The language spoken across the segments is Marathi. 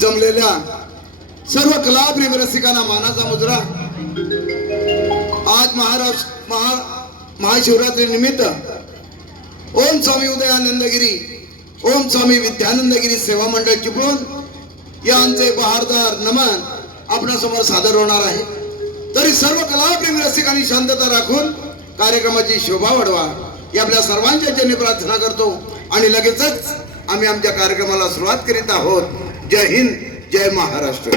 जमलेल्या सर्व कलाप्रेम रसिकांना मानाचा मुजरा. आज महाशिवरात्री निमित्त ओम स्वामी उदयानंदगिरी, ओम स्वामी विद्यानंदगिरी सेवा मंडळ चिपळूण यांचे बहारदार नमन आपणासमोर सादर होणार आहे. तरी सर्व कलाप्रेमी रसिकांनी शांतता राखून कार्यक्रमाची शोभा वाढवा ही आपल्या सर्वांच्या चरणी प्रार्थना करतो आणि लगेचच आम्ही आमच्या कार्यक्रमाला सुरुवात करीत आहोत. जय हिंद, जय महाराष्ट्र.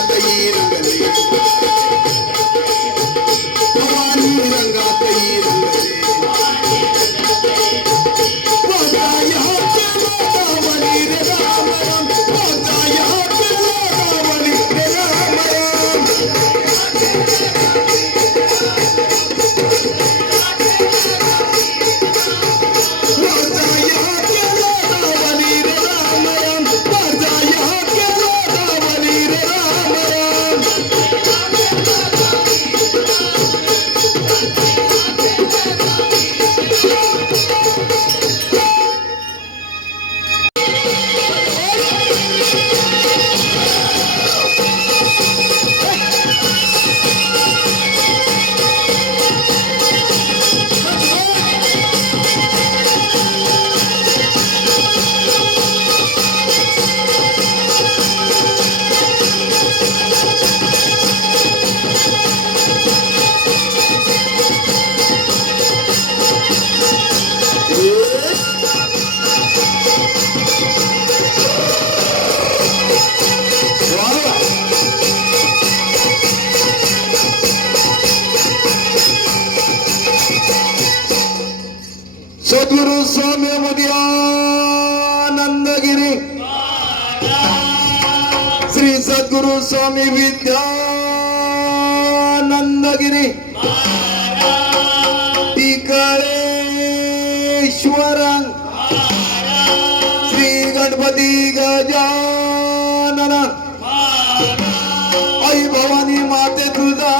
रंगातही रंगले भवानी रंगातही रंगले होता यहाँ केला रावणी रे राम राम होता यहाँ केला रावणी रे राम राम होता यहाँ केला रावणी रे राम राम होता यहाँ केला रावणी रे राम राम सद्गुरु स्वामी विद्यानंदगिरी श्री सद्गुरु स्वामी विद्यानंदगिरी टिकळेश्वर श्री गणपती गजानन आई भवानी माते तुझा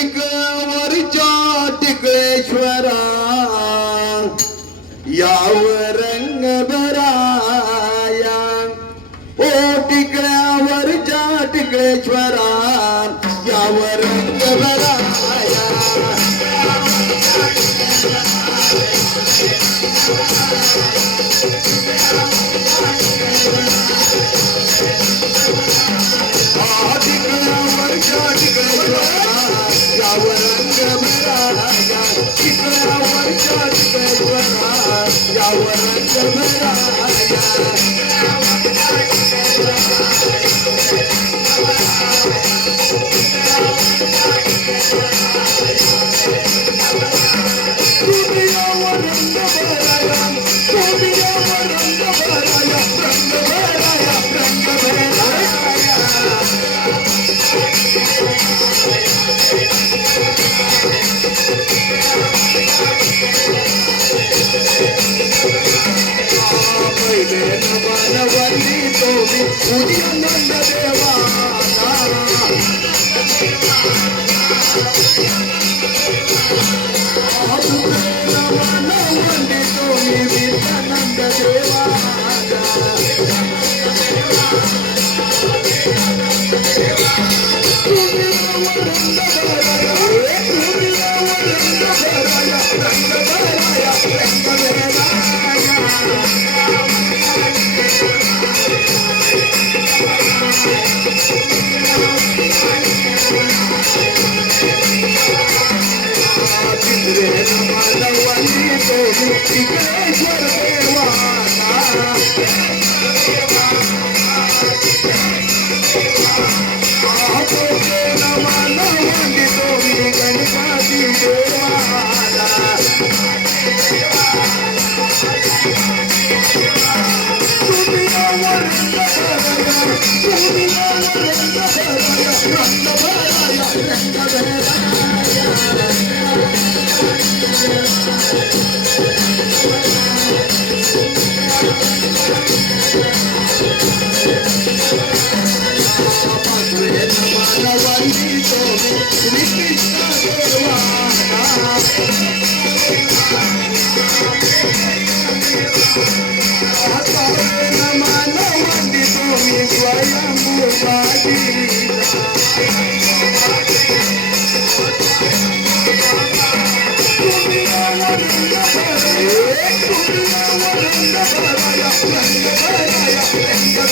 टिकळ्यावरच्या टिकळेश्वरा यावर रंग भराया ओ टिकळ्यावरच्या टिकळेश्वरा यावर रंग भराया टिकळ्यावरच्या टिकळेश्वरा यावर रंग भराया टिकळ्यावरच्या टिकळेश्वरा यावर रंग भराया दुनियावर रंग भराया दुनियावर रंग भराया रंग भराया रंग भराया पहिले नवनवली तोमी उदिया नंद देवाना नवनवली तोमी विद्यानंद देवाना टिकळेश्वर गणपती देवाना दुनियावर रंग भराया रंग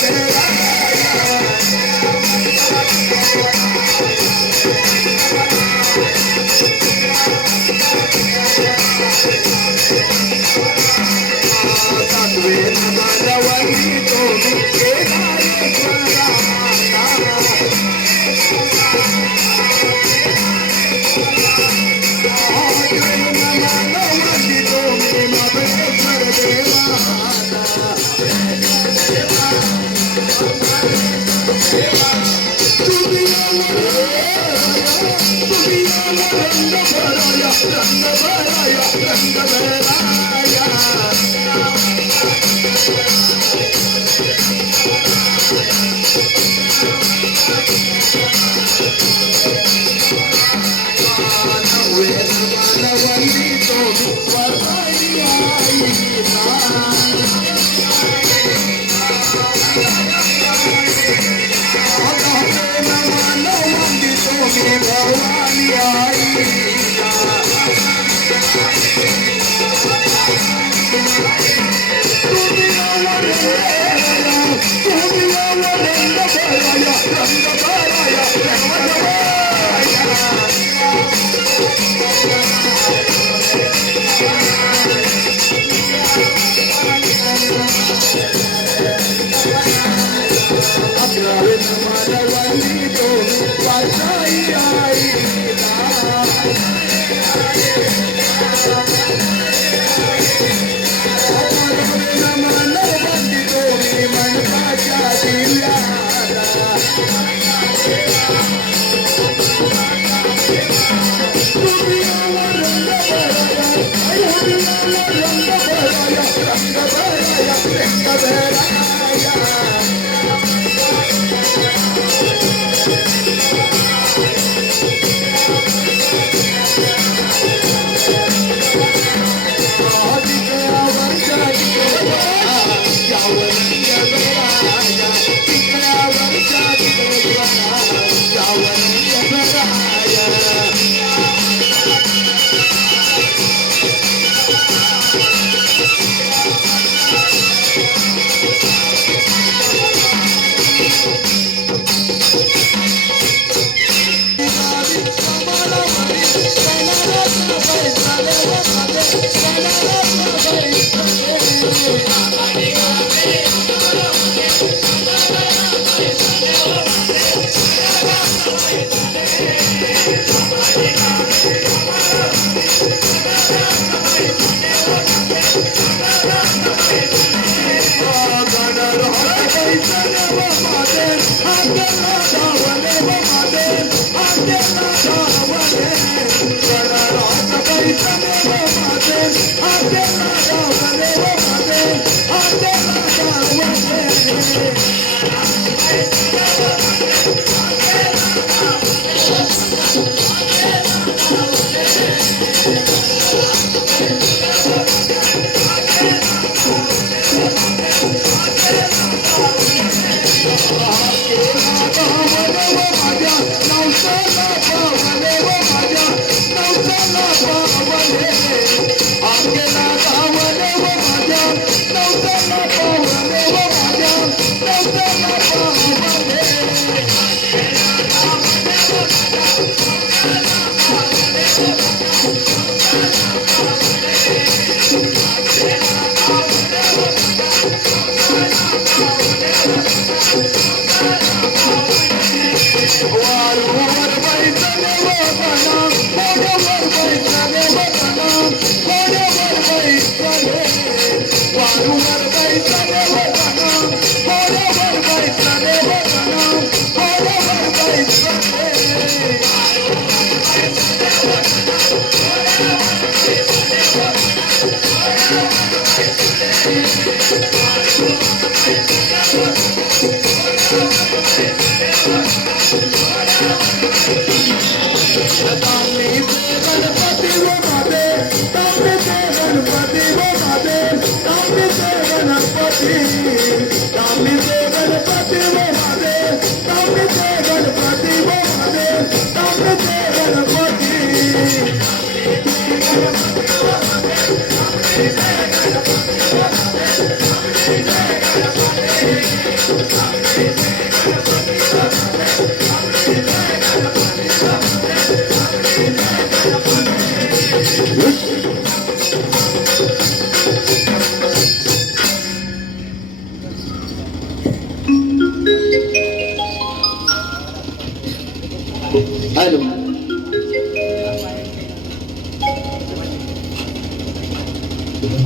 हॅलो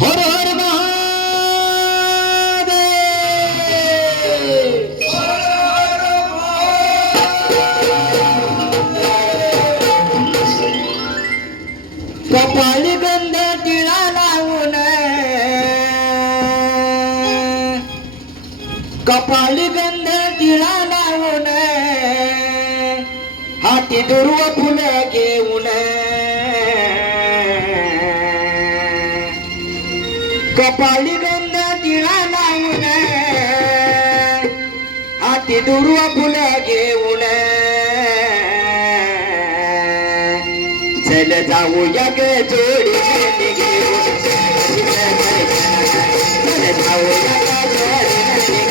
हर हर कपाळी गंध टिळा लावून कपाळी गंध टिळा लावून हाती दुर्व फुलं घेऊन कपाळी गंध टिळा लावून हाती दुर्व फुलं घेऊन चल जाऊया ग जोडीने घेऊन चल जाऊया ग जोडीने घेऊन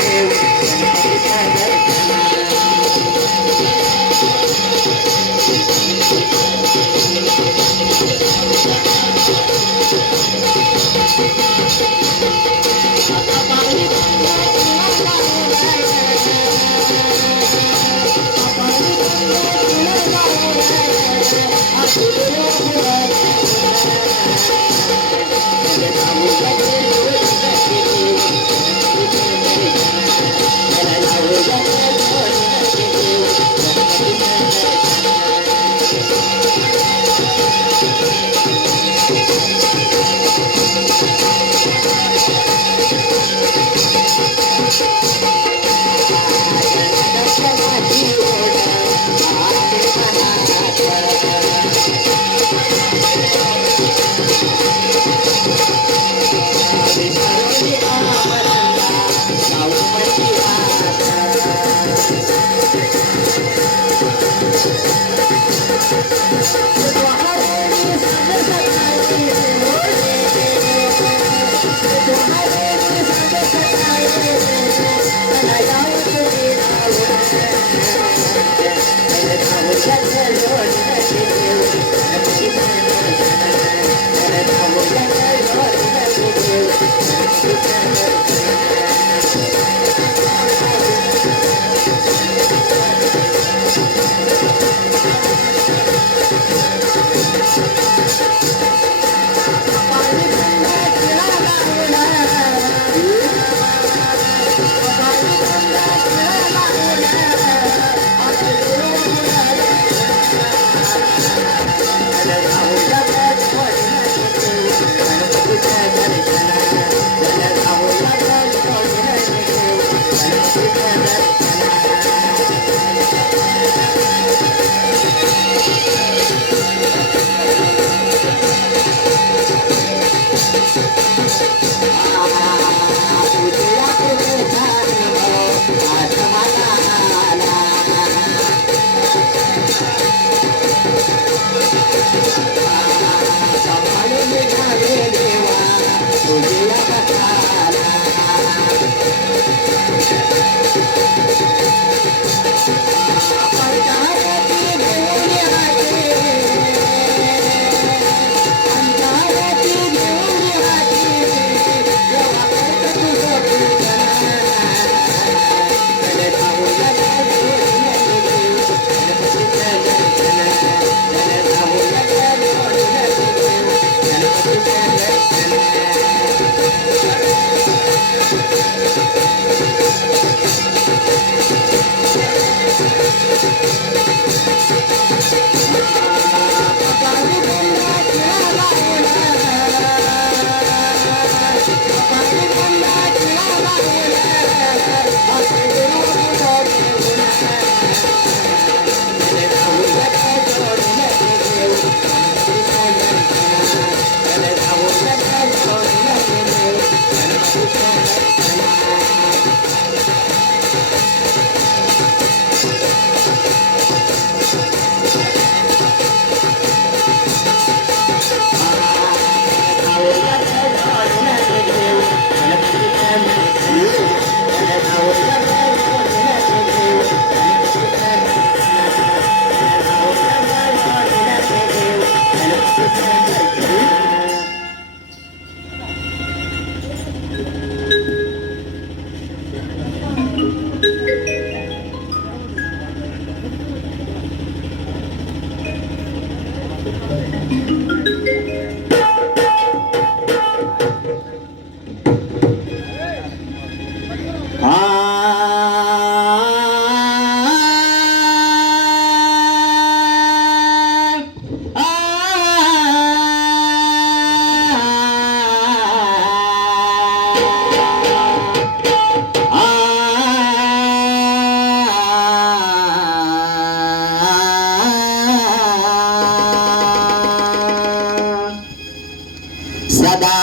सदा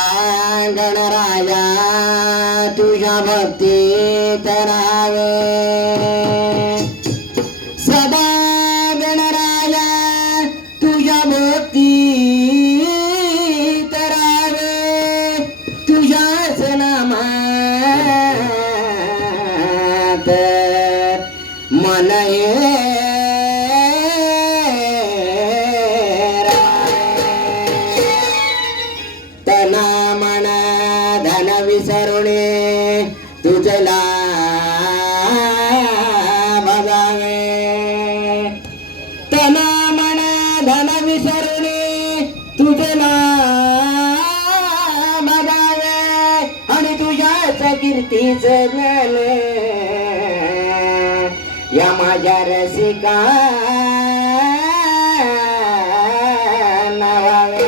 गणराया तुझ्या भक्तीत राहावे, सदा गणराया तुझ्या भक्तीत राहावे, तुझ्याच नामात मन हे तना मना धन विसरुणे तुझला बघावे, तना मना धन विसरुणे तुझला बघावे, आणि तुझ्याच कीर्तीच ज्ञान या माझ्या रसिका नावावे.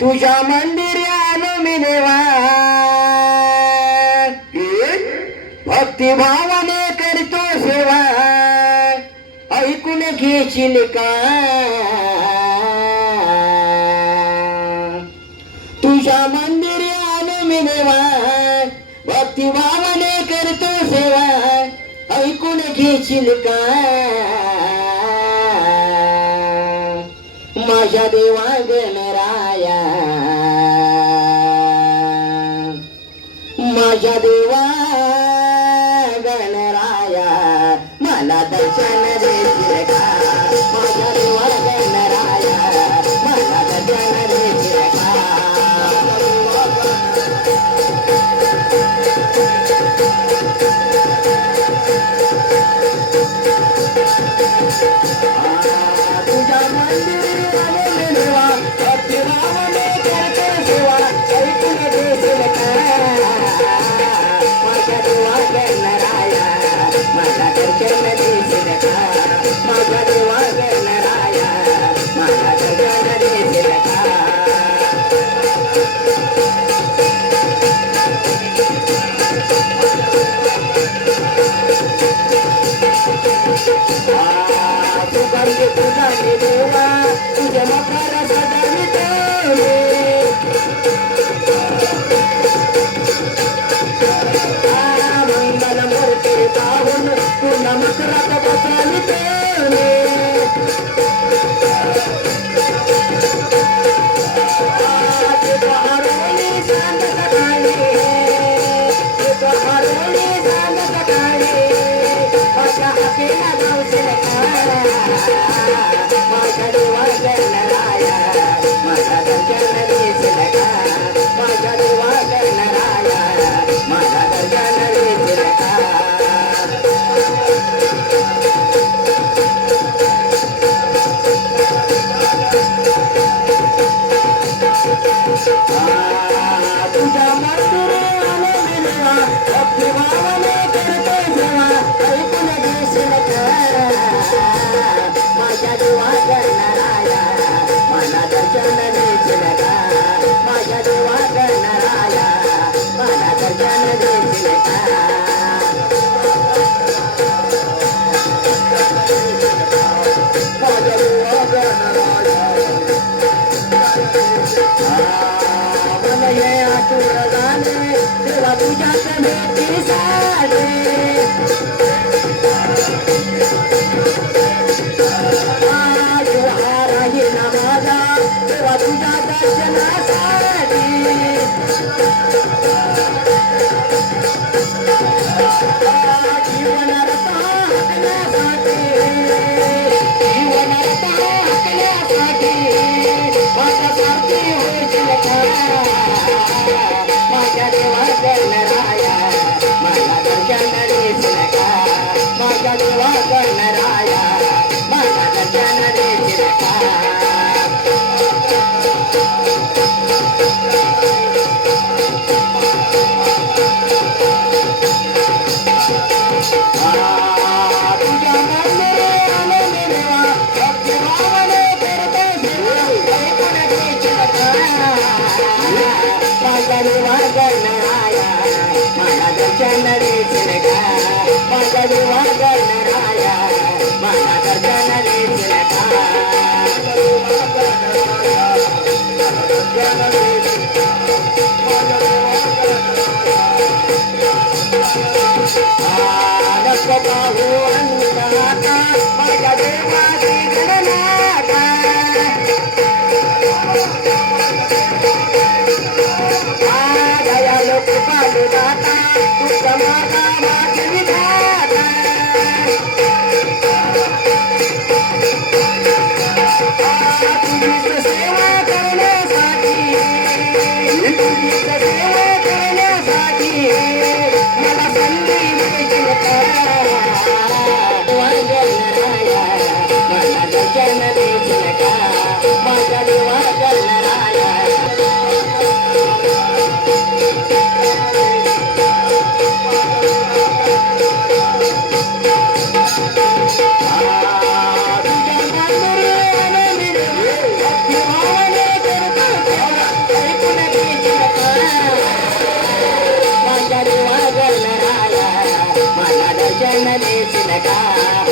तुझ्या मंदिरी आलो मी देवा, भक्तिभावाने करतो सेवा, ऐकून घेशील का? तुझ्या मंदिरी आलो मी देवा, भक्तिभावाने करतो सेवा, ऐकून घेशील का? माझ्या देवा गणराया, माझ्या देवा गणराया, मला दर्शन देशील का? माझ्या देवा गणराया, मला दर्शन देशील का? तुझ्या मंदिरी आलो मी देवा, भक्तिभावाने करतो सेवा, ऐकून घेशील का? माझ्या देवा गणराया, मला दर्शन देशील का? माझ्या देवा गणराया, मला दर्शन देशील का? सुगंधी तुझा देवा, तुझ्या मकर सजविते, मंगल मूर्ती पाहून तुझ्या मकरात बसविते. हरवली सांग सकाळी, हरवली सांग सकाळी, माझ्या हातीला जाऊशील का? माझ्या देवा गणराया, माझा दर्शन देशील का? माझ्या देवा गणराया, माझा दर्शन देशील का? तुझ्या मंदिरी आलो मी देवा, भक्तिभावाने करतो सेवा, ऐकून घेशील का? माझ्या देवा गणराया, मला दर्शन देशील का? माझ्या देवा गणराया, मला दर्शन देशील का? माझ्या देवा गणराया, मन हे आतुर झाले तेव्हा तुझ्याच भेटीसाठी, राहील ना माझा तेव्हा तुझ्या दर्शनासाठी, जीवन रता माझ्या देवा गणराया मला दर्शन देशील का माझ्या देवा गणराया मला दर्शन देशील का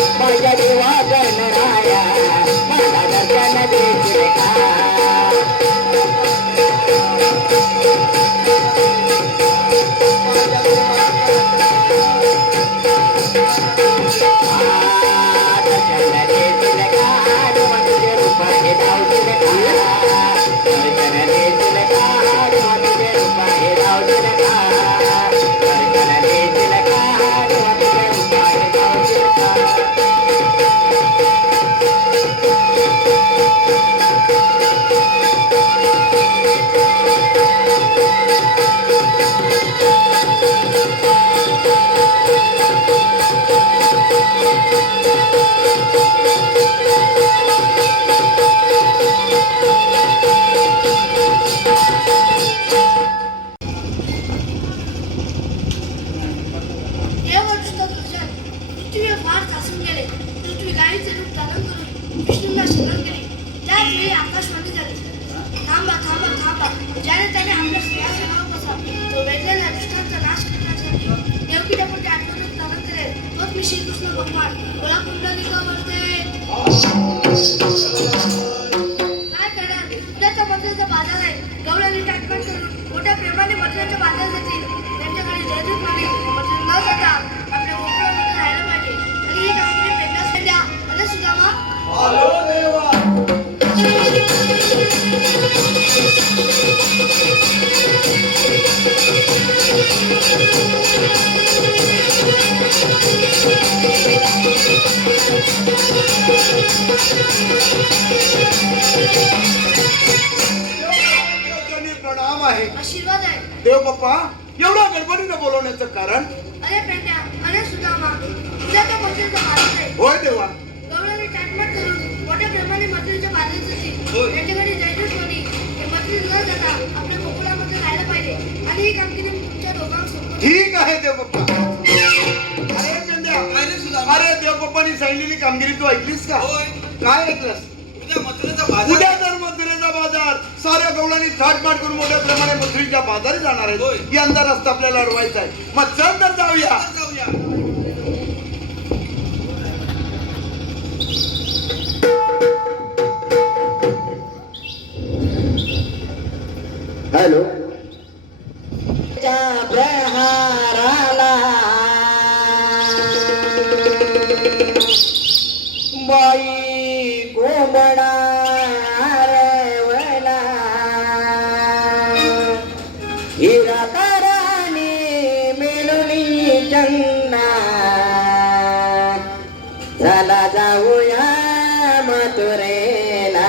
माझ्या देवा गणराया मला दर्शन देशील का विष्णूंना शरण केले. त्याच वेळी आकाशवाणी झाली. थांबा थांबा थांबा ज्याने त्याने आपल्या सिंहासनावर बसावे तो वेगळ्या दुष्टांचा नाश करण्यासाठी देवकीच्या पोटी आठवणीत धारण करेल मग मी श्रीकृष्ण भगवान मला कुंडलिका वरते काय करणार उद्याचा मजुराचा बाजार आहे गवळ्याने टाकण करून मोठ्या प्रेमाने मजुराच्या बाजार जातील त्यांच्याकडे जयदूत म्हणे मजूर न जाता आपल्या गोकुळामध्ये राहायला पाहिजे आणि ही कामगिरी प्रेरणास द्या आणि सुदामा आलो देवा प्रणाम आहे आशीर्वाद आहे देव बाप्पा एवढ्या गडबडीने बोलवण्याचं कारण अरे पेंड्या अरे सुदामा उद्याचा मजुराचा बाजार आहे होय देवा गवळ्याने टाकमट करून मोठ्या प्रेमाने मजुरीच्या बाजार जातील होय. त्यांच्याकडे जयदूत म्हणे हे मजुरी न जाता आपल्या गोकुळामध्ये राहायला पाहिजे आणि ही कामगिरी तुमच्या दोघांसोबत ठीक आहे देव बाप्पा अरे पेंड्या अरे देव बाप्पानी सांगितलेली कामगिरी तू ऐकलीस का काय ऐकलंस उद्या तर मथुरेचा बाजार साऱ्या गवळ्यांनी थाटमाट करून मोठ्या प्रमाणे मथुरीच्या बाजारी जाणार आहे यंदा रस्ता आपल्याला अडवायचा आहे मग चल तर जाऊया हॅलो प्रहाराला बाई कोंबडा रवला हिरा ताराने मेलुनी चंदा चला जाऊया मथुरेला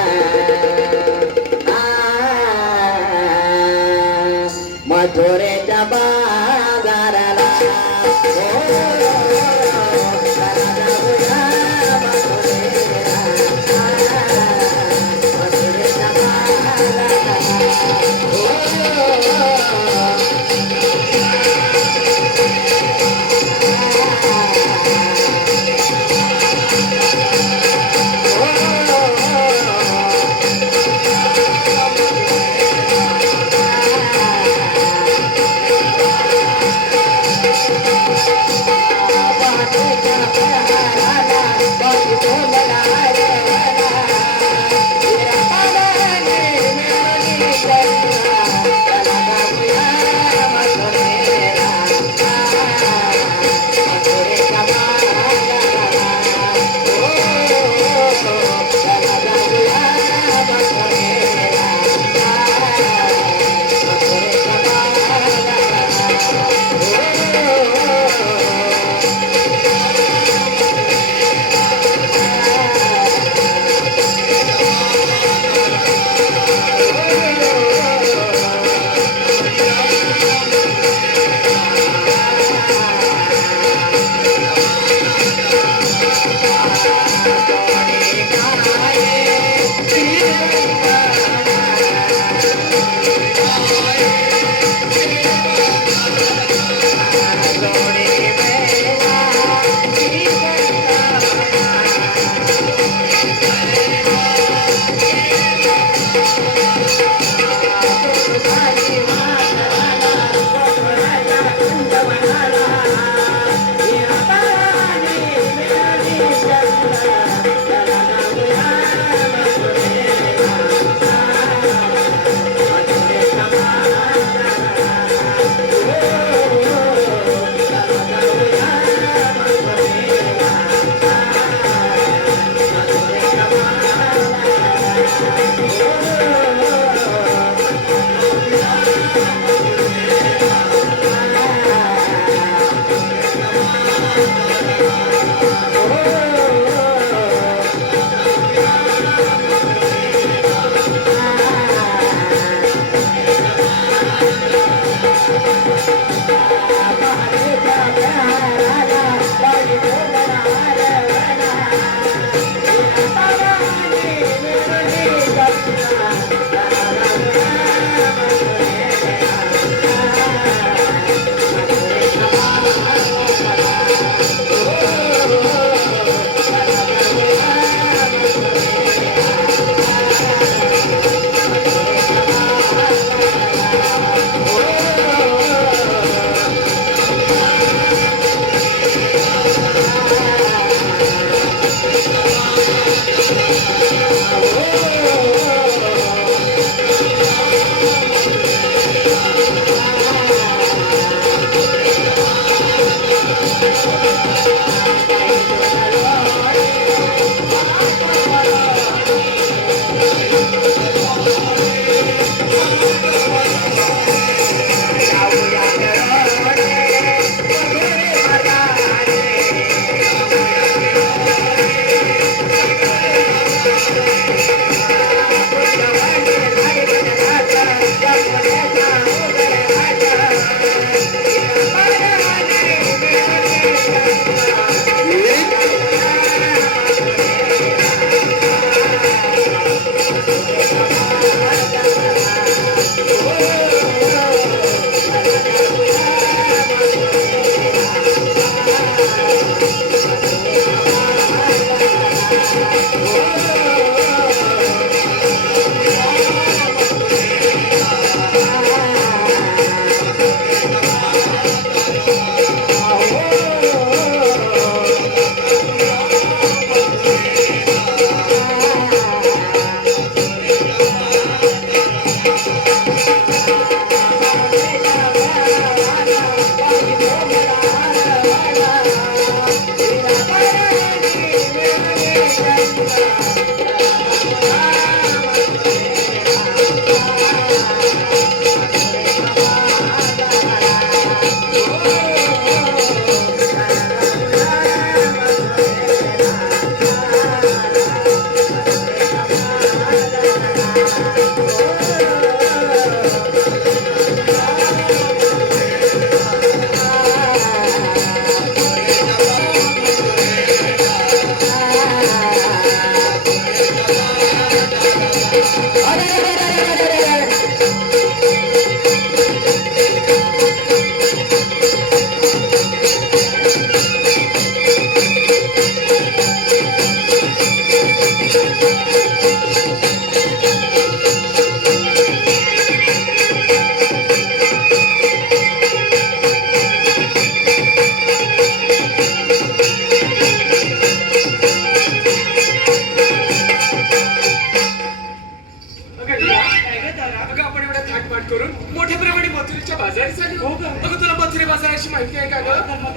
अगं तुला मथुरे बाजाराची माहिती आहे का ग?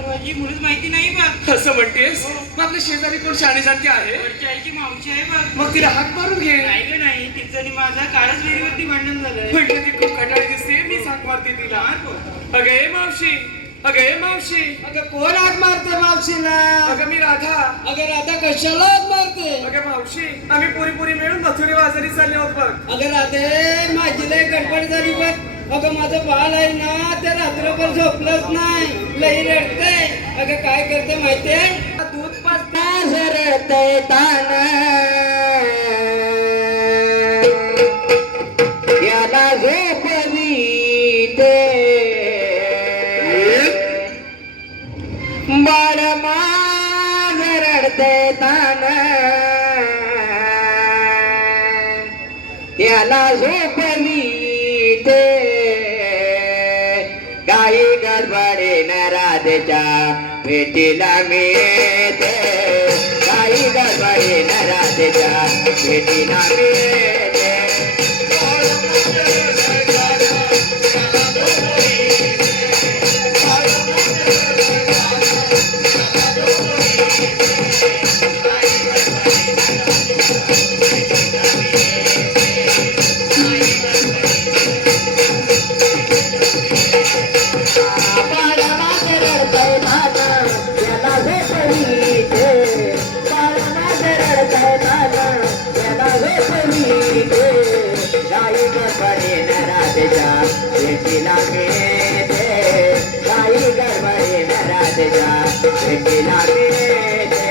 माझी मुळीच माहिती नाही बघ. असं म्हणतेस? मग आपल्या शेजारी कोण शाणी जाणती आहे? वरची आईची मावशी आहे बघ. मग तिला हाक मारून घे. नाही ग नाही, तिचं आणि माझं कालच वेळीवरती भांडण झालंय. म्हटलं ती खूप कटाळी दिसते, मी हाक मारते तिला. अगं ए मावशी, अगं ए मावशी. अगं कोण हाक मारते मावशीला? अगं मी राधा. अगं राधा कशाला हाक मारते? अगं मावशी, आम्ही पुरी मिळून मथुरे बाजारी चालले आहोत बघ. अगं राधे, माझी लय गडबड झाली बघ. अगं माझं बाळ आहे ना, ते रात्रभर झोपलंच नाही, लई रडतंय. अगं काय करते माहितीये? दूध पाजता रडतंय तान, याला झोपली ते बाळ माझं रडतंय तान, याला झोपली ते काही गडबडीनं राधेच्या भेटीला मिळते, काही गडबडीनं राधेच्या भेटीला मिळते. भेटीला मिळते, काही गडबडीनं राधेच्या भेटीला मिळते.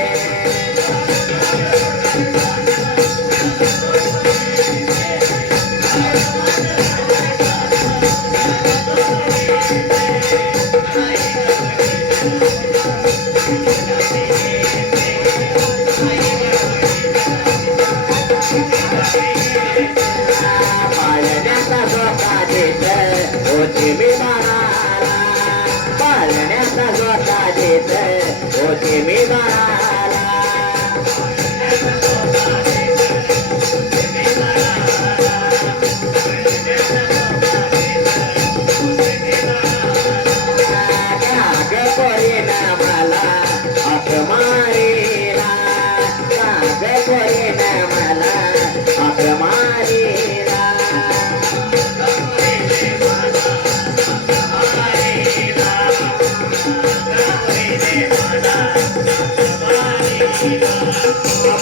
पाळण्याचा झोका देत होती मी बाळाला, पाळण्याचा झोका देत होती मी बाळाला. काग कोरीनं मला हाक मारीला, काग कोरीनं मला हाक मारीला.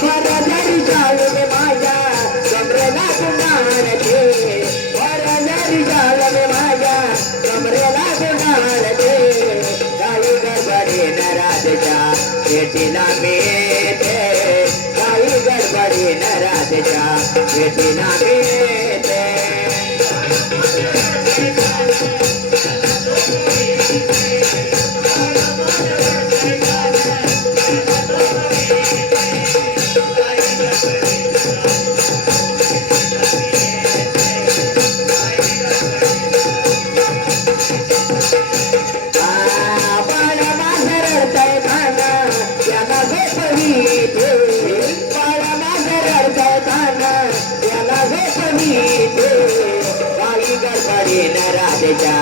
परजरी जाळले माझ्या कमरेला गुंडाळते, परजरी जाळले माझ्या कमरेला गुंडाळते. काही गडबडीनं राधेच्या भेटीला मिळते, काही गडबडीनं राधेच्या भेटीला मिळते. बाळ माझं रडतंय तान, याला झोपली ते, बाळ माझं रडतंय तान, याला झोपली ते. काही गडबडीनं राधेच्या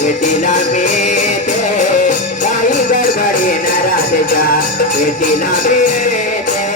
भेटीला मिळते, काही गडबडीनं राधेच्या भेटीला मिळते.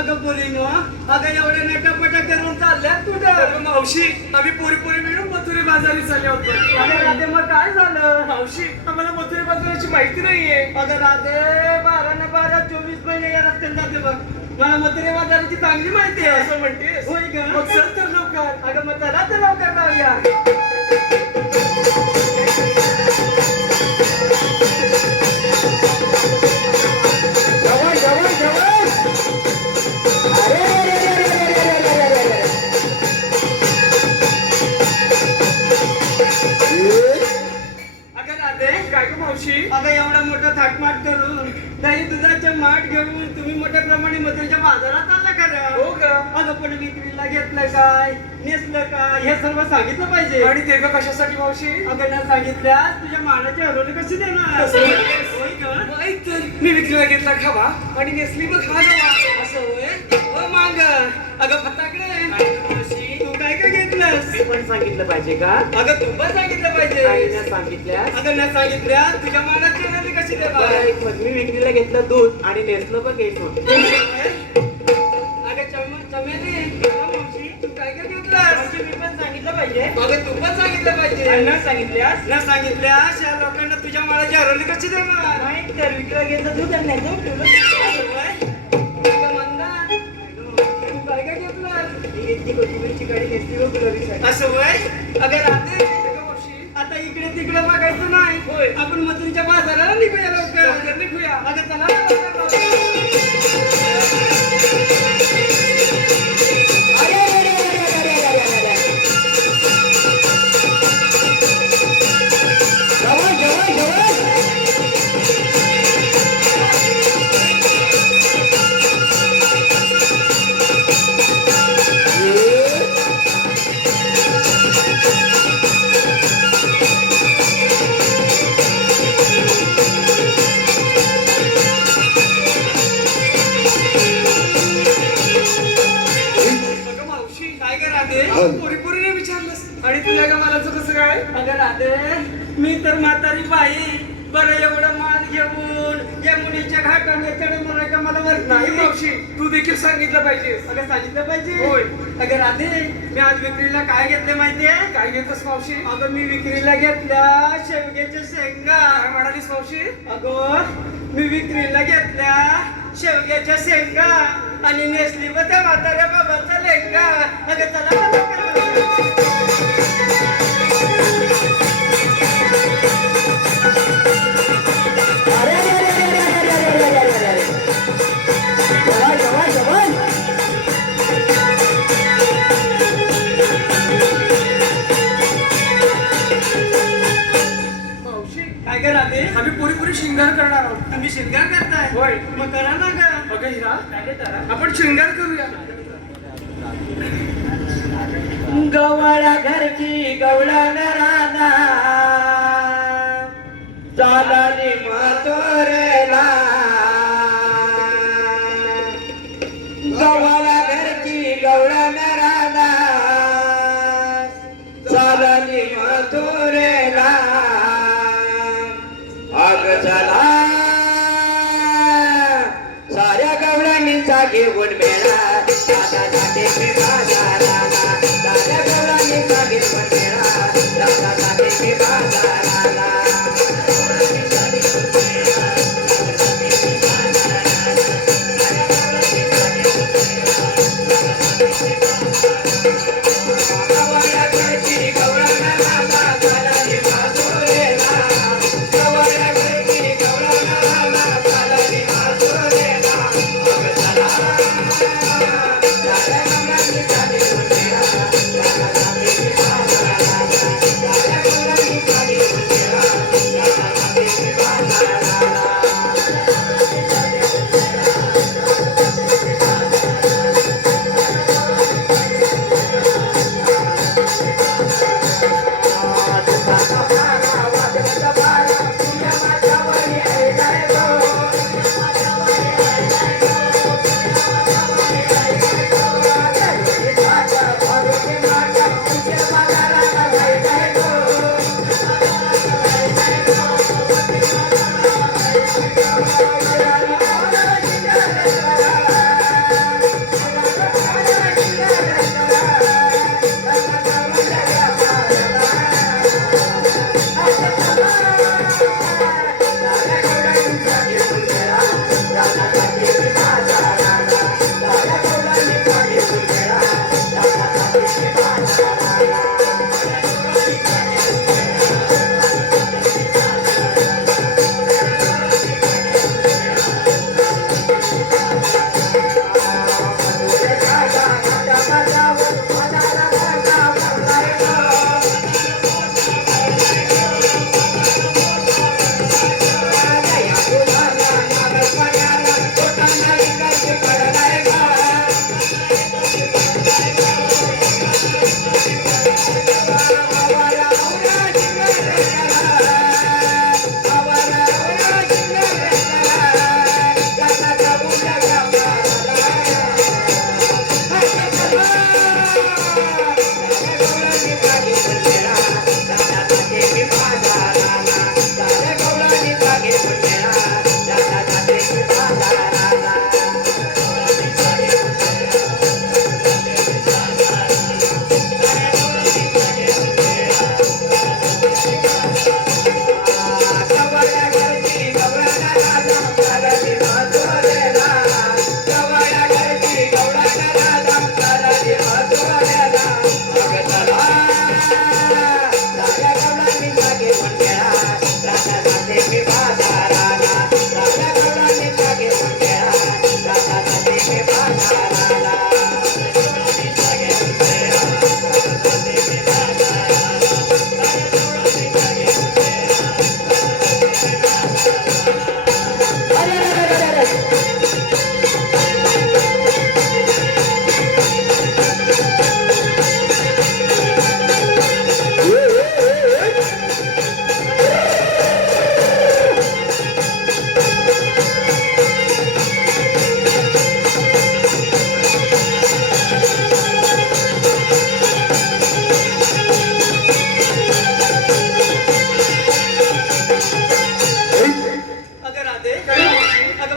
अगं पोरीनो, अगं एवढ्या नटापटा करून चालल्यात कुठं? अगं मावशी, आम्ही पुरी मिळून मथुरे बाजारी चालले आहोत बघ. अगं राधे, मग काय झालं? मावशी, आम्हाला मथुरे बाजाराची माहिती नाहीये. अगं राधे, 12 न 12 24 महिने या रस्त्याने जाते बघ. मला मथुरे बाजाराची चांगली माहिती आहे. असं म्हणतेस? होय ग. मग चल तर लवकर. अगं मग चला तर लवकर जाऊया. Thank you. दही दुधाचे माठ घेऊन तुम्ही मोठ्या प्रमाणे मथुरेच्या बाजारात आला खरं. हो का? अगं पण विक्रीला घेतलं काय, नेसलं काय, हे सर्व सांगितलं पाहिजे. आणि ते ग कशासाठी मावशी? अगं ना सांगितल्यास तुझ्या मानाची हरवणी कशी देणार? कसं? होय गं? ऐक तर, मी विक्रीला घेतला खावा आणि नेसली मग हा नवा. असं होय? हो मांग. अगं फटाकडे तू काय काय घेतलंस? मी पण सांगितलं पाहिजे का? अगं तू पण सांगितलं आणि पाहिजे. त्या सांगितल्या अगं ना सांगितल्या तुझ्या मानाची हरवणी कशी बरं, देणार? एक मग मी विक्रीला घेतलं दूध आणि नेसलं पण घ्यायचं. अगं चमेली, मावशी, तू काय काय घेतलंस? मी पण सांगितलं पाहिजे. अगं तू पण सांगितलं पाहिजे. आणि न सांगितल्यास? न सांगितल्यास या लोकांना तुझ्या मालाची हरवली कशी देणार? नाही तर विक्रीला घेतलं दूध आणि नेसलं ठेवलं. असं होय? अगं मंदा, तू काय काय घेतलंस? ही घेतली कोथिंबीरची काडी नेसली व गुलाबीसाठी. असं होय? अगं राधे, अगं मावशी, आता इकडे तिकडे बघायचं नाही. होय. आपण मथुरेच्या बाजाराला निघूया लवकर. लवकर निघूया. अगं चला लवकर. अगं मावशी, काय काय राधे? हो. पोरीने विचारलंस आणि तुला का मलाच कसं काय? अगं राधे, मी तर म्हातारी बाई, बरं एवढं माल घेऊन यमुनेच्या घाटाने चढ मला का मला वर नाही मावशी, तू देखील सांगितलं पाहिजे. अगं सांगितलं पाहिजे. होय. अगं राधे, मी आज विक्रीला काय घेतले माहितीये? काय घेतलंस मावशी? अगं मी विक्रीला घेतल्या शेवग्याच्या शेंगा. काय म्हणालीस मावशी? अगं मी विक्रीला घेतल्या शेवग्याच्या शेंगा आणि नेसली व त्या म्हाताऱ्या बाबाचा लेंगा. अगं चला मावशी, काय करा ते? आम्ही पोरी शृंगार करणार आहोत. तुम्ही शिंगार करताय? होय. मग करा ना ग. अगं हिरा, काय करा? आपण शृंगार करूया. गवळ्या घरची गवळण राधा चालली मथुरेला. गवळ्या घरची गवळण राधा चालली मथुरेला. अग चला साऱ्या गवळणींचा घेऊन मेळा दादा जाते मी बाजाराला. साऱ्या गवळणींचा घेऊन मेळा दादा जाते मी बाजाराला. गवळ्या घरची गवळण राधा चालली मथुरेला. गवळ्या घरची गवळण राधा चालली मथुरेला. अग चला साऱ्या गवळणी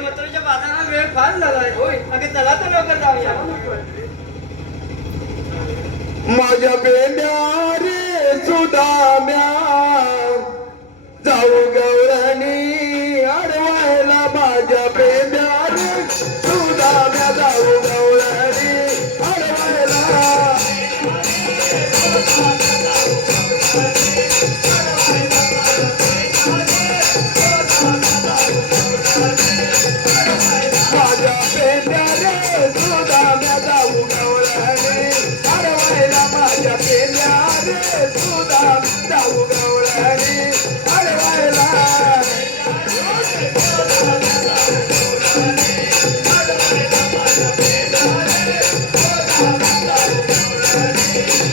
मथुरेच्या बाजारात वेळ फार झालाय होय अगं चला तर लवकर जाऊया माझ्या बेंड्या रे सुदाम्या जाऊ गवळणी अडवायला माझ्या बेंड्या रे सुदाम्या जाऊ गवळणी अडवायला माझ्या बेंड्या रे सुदाम्या जाऊ गवळणी अडवायला माझ्या बेंड्या रे सुदाम्या जाऊ गवळणी अडवायला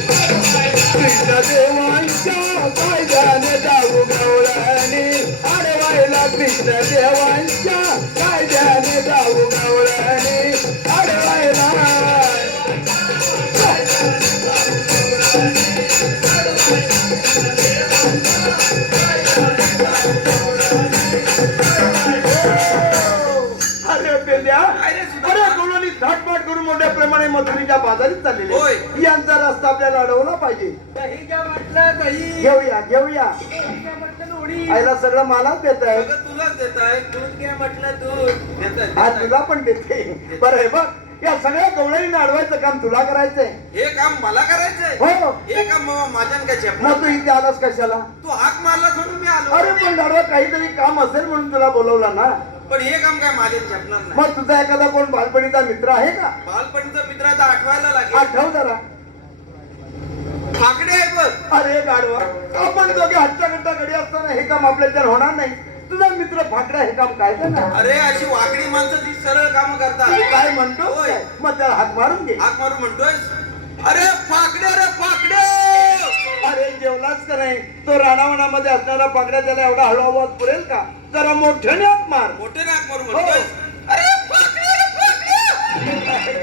कृष्ण देवांच्या कायद्याने जाऊ गवळणी अडवायला कृष्ण देवांच्या कायद्याने जाऊ गवळणी अडवायला अरे पेंड्या अरे गवळणी थाटमाट करून मोठ्या प्रमाणे मथुरीच्या बाजारीत चाललेले होय. यांचा रस्ता आपल्याला अडवला पाहिजे दही घ्या म्हटलं दही घेऊया घेऊया घ्या म्हटलं लोणी आईला सगळं मलाच देत आहे सगळं तुलाच देत आहे दूध घ्या म्हटलं दूध देत हा तुला पण देते बरं आहे बघ या सगळ्या गवळणीनं अडवायचं काम तुला करायचंय हे काम मला करायचंय हो हे काम बाबा माझ्यान काय झेपणार मग तू इथे आलास कशाला तू हाक मारलास म्हणून मी आलो अरे पण दादा काहीतरी काम असेल म्हणून तुला बोलवलं ना पण हे काम काय माझ्यात झेपणार नाही मग तुझा एखादा कोण बालपणीचा मित्र आहे का बालपणीचा मित्र आता आठवायला लागेल आठव जरा फाकडे आहे बघ अरे गाडवा आपण दोघे हातच्या गड्डी असताना हे काम आपल्याच्यावर होणार नाही तुझा मित्र फाकड्या हे काम काय ना अरे अशी वाकडी माणसं ती सरळ काम करतात काय म्हणतो होय. मग त्याला हात मारून घे हाक मारून म्हणतोय अरे फाकडे अरे जेवलाच का नाही तो राणावणामध्ये असणारा पाकड्या त्याला एवढा हळू आवाज पुरेल का जरा मोठ्याने हात मार मोठे नाक मारून म्हणतोय अरे फाकडे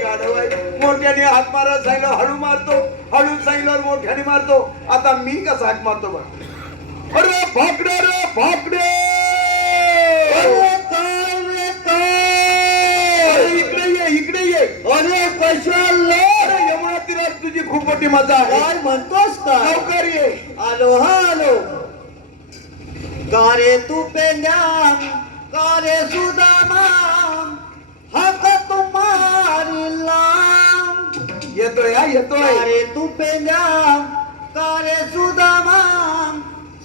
गाढव आहे. मोठ्याने हात मारत सांगितलं हळू मारतो हळू सांगितल्यावर मोठ्याने मारतो आता मी कसा हात मारतो बघ अरे फाकडे रे फाकडे इकडे ये अरे कशाला अरे यमुना तीरात तुझी खूप मोठी मजा आहे काय म्हणतोस का लवकर ये आलो आलो कारे तू पेंड्या कारे सुदामा हक तुम्हारी लाम येतोय हा येतोय कारे तू पेंड्या कारे सुदामा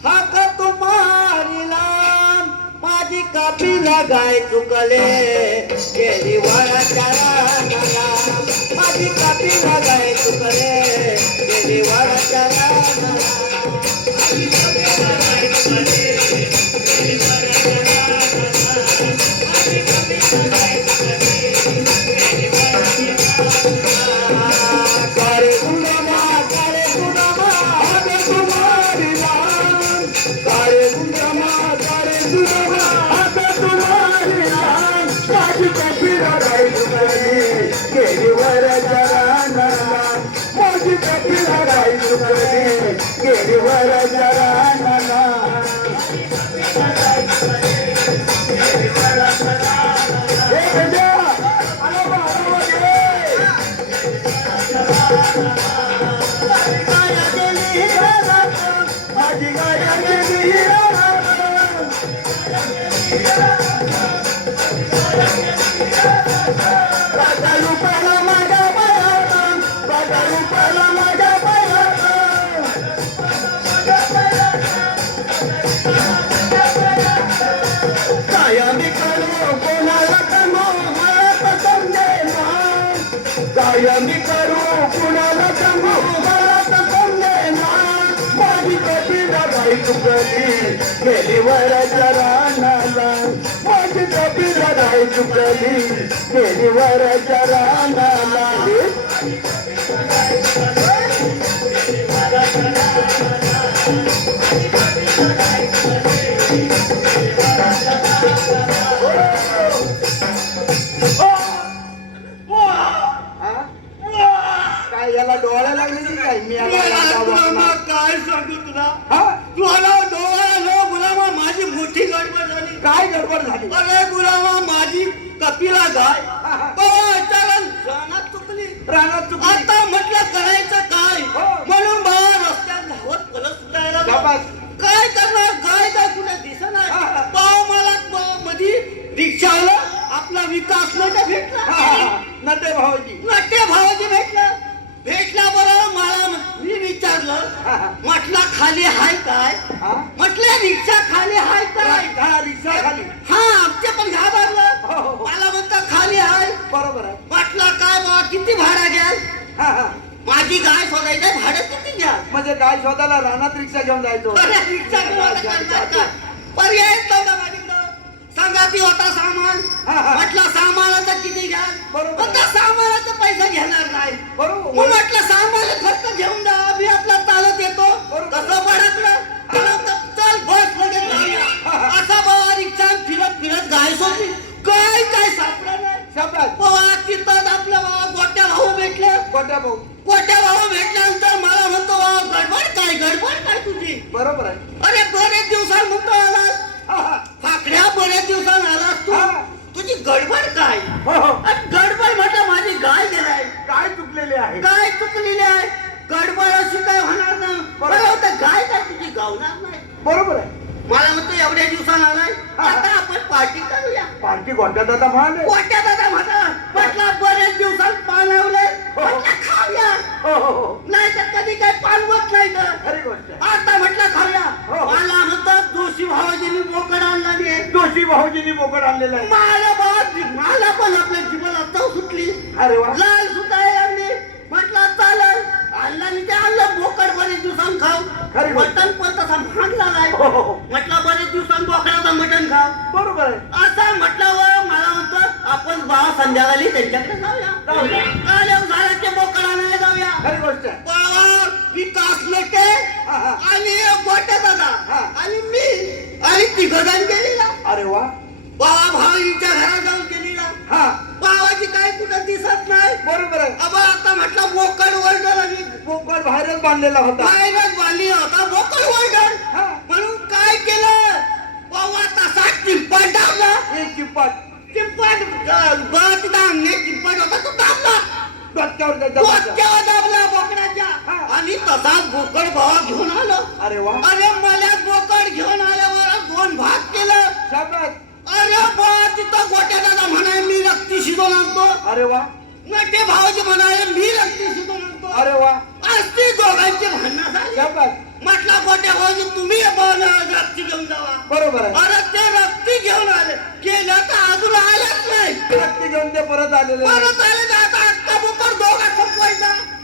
हक तुम्हारी लाम माझी कापीला गाय चुकले गेली वराच्या रानाला माझी कापीला गाय चुकले गेली वराच्या रानाला कारे सुदामा हक तुम्हारी लाम काळे सुदामा हक तुम्हारी लाम माझी कपिला गाय चुकली गेली वराच्या रानाला माझी कपिला गाय चुकली गेली वराच्या रानाला ए गंजा, आलो बा, ये. माझी गाय गेली राजा रुपाला माझ्या पायाला राजा रुपाला माझ्या कायमी करू कोणाला कमो मला समजेना कायमी करू कुणाला कमो मला समजेना माझी कपिला गाय चुकली गेली वराच्या रानाला माझी कपिला गाय चुकली गेली वराच्या रानाला काय याला डोळ्या लागली काय मी काय सांगू तुला तुला डोळा लो गुलामा माझी मोठी गडबड झाली काय गडबड झाली अरे गुलामा माझी म्हटला गाय बाबा चलन रानात चुकली आता म्हटलं करायचं काय म्हणून बाबा रस्त्यात धावत पलत सुटायला काय करणार गाय काय कुठे दिसणार पाव मला मधी रिक्षाला आपला विकास नटे भेटला नटे भावाजी भेटला बरोबर मला मी विचारलं म्हटलं खाली हाय काय म्हटलं रिक्षा खाली हाय काय रिक्षा खाली हा आमचे पण घाबरलं मला म्हणतं खाली हाय बरोबर आहे म्हटलं काय बाबा किती भाडा घ्याल माझी गाय शोधायचं भाडं किती घ्याल म्हणजे गाय शोधायला रानात रिक्षा घेऊन जायचो रिक्षा घेऊन पर्याय नव्हता माझ्याकडं संगाती होता सामान म्हटलं सामानाचं किती घ्याल बरोबर सामानाचे पैसे घेणार नाही बरोबर म्हटलं सामान फक्त घेऊन जा मी आपला चालत येतो कसं भडकलं चल बस लगेच जाऊया असा बाबा रिक्षा फिरत गाय शोधली काय सापडा नाही तिथं आपलं बाबा गोट्या भाऊ भेटल्यानंतर मला म्हणतो गडबड काय तुझी बरोबर आहे अरे बरेच दिवसांनी म्हणतो आलास फाकड्या बऱ्याच दिवसांनी आलास तू तुझी गडबड काय गडबड म्हटलं माझी गाय गेलाय काय चुकलेली आहे गडबड अशी काय होणार ना बरोबर गाय काय तुझी गावणार नाही बरोबर आहे मला म्हणतो एवढ्या दिवसांनी आलाय आता आपण पार्टी करूया गोट्या दादा म्हटलं बरेच दिवसात पान लावलंय खाऊया नाही तर कधी काय पानवत नाही आता म्हटलं खाऊया मला म्हणतात जोशी भाऊजींनी बोकड आणलेला आहे मला पण आपल्या जीवाला चव सुटली अरे वा लाल सुटाय लागली म्हटलं चालेल आणलं बोकड बरेच दिवसांनी खाऊ मटण पण तसा मागला नाही म्हटलं बरेच दिवसांनी बोकडाचं मटण खाऊ बरोबर आहे असं म्हटल्यावर मला म्हणतात आपण बाबा संध्याकाळी त्यांच्याकडे जाऊया झाडाचे बोकड आणायला जाऊया खरी गोष्ट बाबा विकास नटे आणि गोट्या दादा आणि मी आणि तिघजण गेलेला अरे वा बाबा भाऊच्या घरात जाऊन गेलेला बाबाची काय कुठं दिसत नाही बरोबर आहे अब आता म्हटलं बोकड वर्डल आणि बोकड बाहेरच बांधलेला होता बोकड वर्डल म्हणून काय केलं बाबा तसा चिंपाट दाबला एक चिंपाट होता तो दाबला डोक्यावर दाबला बोकडाच्या आणि तसाच बोकड भावा घेऊन आलो अरे वा अरे मला बोकड घेऊन आल्यावर 2 भाग केलं अरे बा तिथं गोट्या दादा म्हणाय मी रक्ती शिजवून आणतो अरे वा नटे भावाचे म्हणाले मी रक्ती शिजवून आणतो अरे वा असती दोघांचे भांडण झाले म्हटलं गोट्या भाऊजी तुम्ही रक्ती घेऊन जावा बरोबर आहे अरे ते रक्ती घेऊन आले गेल्या तर अजून आलेच नाही रक्ती घेऊन ते परत आले आता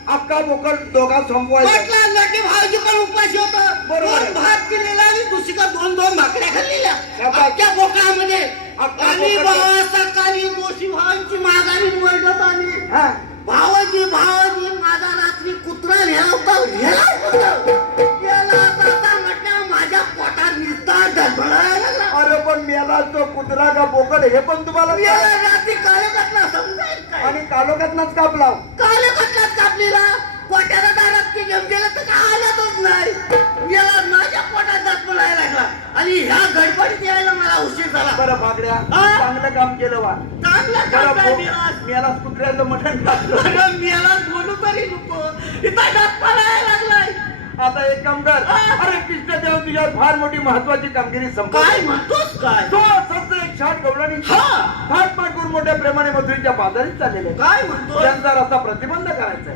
अक्का बोकड दोघा संपवायचा म्हटलं नटे भाऊजी पण उपाशी होता बरोबर भात केलेला आणि दुसरीला 2 भाकऱ्या खाल्लेल्या त्या बोकडामध्ये आणि बाबा सकाळी दोषी भावांची माघारी ओरडत आली भावाजी माझा रात्री कुत्रा गेला म्हटलं माझ्या पोटात निस्तार धडधडायला लागला अरे पण मेला तो कुत्रा का बोकड हे पण तुम्हाला रात्री काळोखातला समजायचं आणि काळोखातलाच कापलेला पोट्याला रक्ती घेऊन गेलं तर काय आलाच नाही याला माझ्या पोटात दात पडायला लागला आणि ह्या गडबडीत यायला मला उशीर झाला बरं भाकड्या चांगलं काम केलं वा चांगलं काम मेला कुत्र्याचं मटण टाकलं मेला बोलू तरी नको इथं दात पडायला लागलाय आता एक काम कर अरे कृष्णदेव तुझ्यावर फार मोठी महत्वाची कामगिरी संपली काय म्हणतोस काय तो फक्त एक छाट गवळणी फाट करून मोठ्या प्रेमाने मधुरीच्या बाजारीत चाललेले काय म्हणतो त्यांचा रस्ता प्रतिबंध करायचा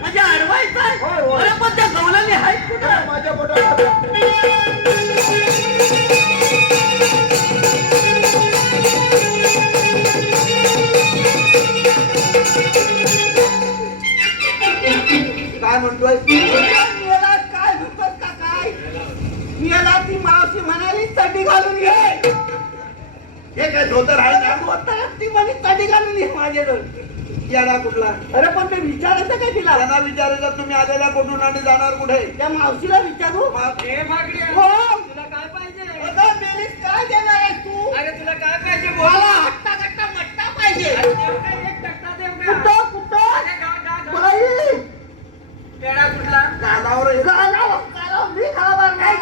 म्हणजे अडवायचा अरे पण त्या गवळणी आहेत कुठे माझ्या पोटात काय म्हणतोय काय म्हणतोस का काय याला ती मावशी म्हणाली चटी घालून घे हे काय धोतर आहे ना धोतर ती म्हणे चटी घालून घे माझ्याकडे याला कुठला अरे पण ते विचारायचं काय तिला त्यांना विचारायचं तुम्ही आलेला कुठून आणि जाणार कुठे त्या मावशीला विचारू हो तुला काय पाहिजे काय देणार आहे तू अरे तुला काय पाहिजे बोला हट्टा कट्टा मट्टा पाहिजे बाई पेडा कुठला गालावर मी खाणार नाही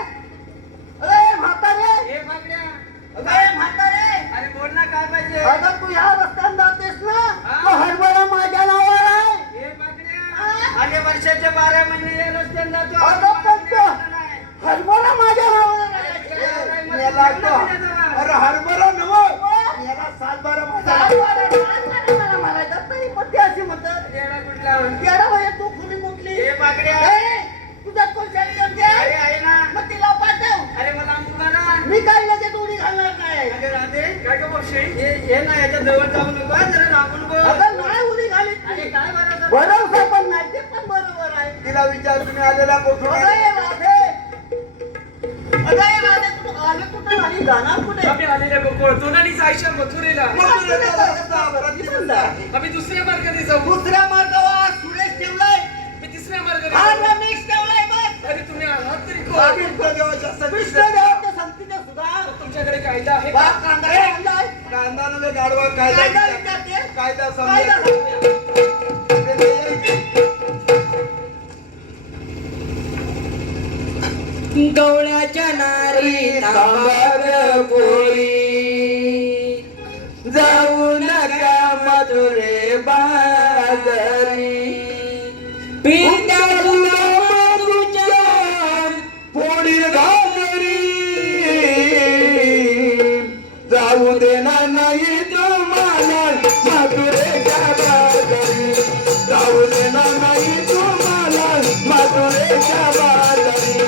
अरे म्हातारे अरे बोल ना काय पाहिजे मावशी हे ना याच्या जवळ जाऊ नको हा, जरा लांबून बोल. अगं नाही उडी घाली अरे काय बरोबर भरवसा पण नाही ते पण बरोबर आहे तिला विचार तुम्ही आलेला कुठून अगं हे राधे अगं हे राधे तू आले कुठे आणि जाणार कुठे आम्ही आलेल्या गोकुळातून आणि जायच्या मथुरेला आम्ही दुसऱ्या मार्गाने जाऊ दुसऱ्या मार्गावर सुरेश ठेवलाय मी तिसऱ्या मार्गाने हा जाऊ. रमेश ठेवलाय बघ अरे तुम्ही आहात तरी कोण? कृष्णदेवाच्या संगतीने सुद्धा तुमच्याकडे कायदा आहे बा का? कांदा हे आणलाय कांदा नव्हे गाडवा कायदा कायदा विचारते कायदा कायदा समजा गवळ्याच्या नारी तांबाग पोरी जाऊ नका मधुरे बाजारी पित्या तुला तुझ्या पोळी घागरी जाऊ देणार नाही तुम्हाला मथुरेच्या बाजारी जाऊ देणार नाही तुम्हाला मथुरेच्या बाजारी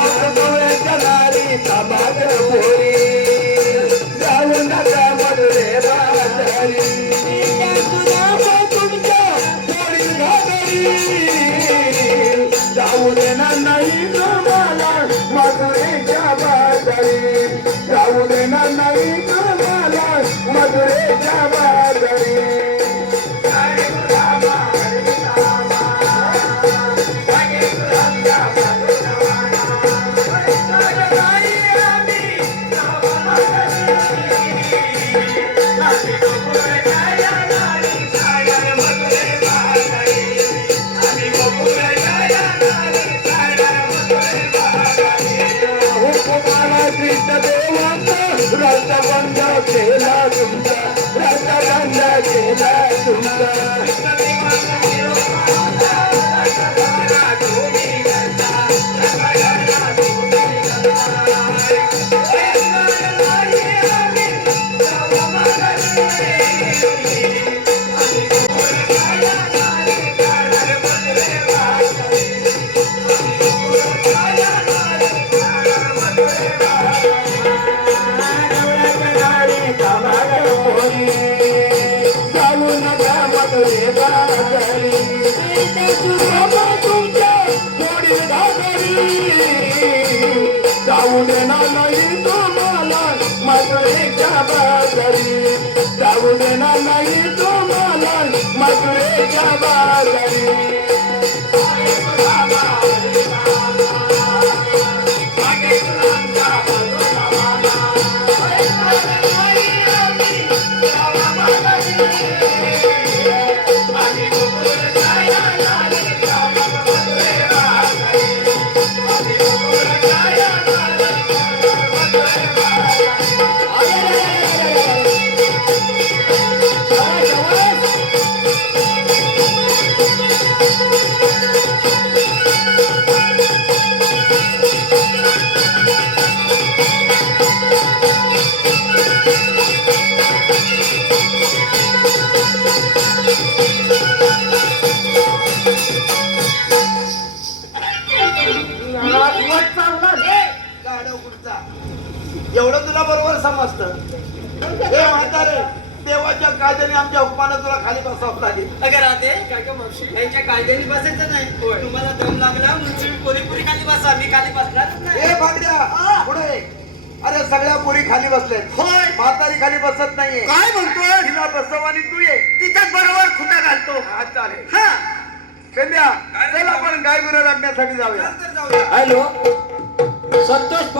मथुरेच्या नारी तांबाग पोरी जाऊ नका मथुरे बाजारी पोळी घागरी जाऊ देणार नाही तुम्हाला मथुरेच्या बाजारी जाऊ देणार नाही तुम्हाला मथुरेच्या बाजारी हुकुमाला कृष्ण देवाचा रसबंध केला तुमचा रसबंध केला तुमचा जाऊ नका मथुरे बाजारी तुमच्या पोळी घागरी जाऊ देणार नाही तुम्हाला मथुरेच्या बाजारी जाऊ देणार नाही तुम्हाला मथुरेच्या बाजारी एवढं तुला बरोबर समजतं हे म्हातारे देवाच्या कायद्याने आमच्या हुकमानं तुला खाली बसावं लागेल अगं राधे काय का मावशी यांच्या कायद्याने बसायचं नाही होय. तुम्हाला दम लागला म्हणून तुम्ही पुरेपुरी खाली बसा मी खाली बसणारच नाही ए भागड्या पुढे अरे सगळ्या पोरी खाली बसलेत होय म्हातारी खाली बसत नाहीये काय म्हणतोय तिला बसव आणि तू ये तिच्याच बरोबर खुटा घालतो हा चालेल हा संध्या चल आपण गाय गुरं राखण्यासाठी जाऊया हॅलो संतोष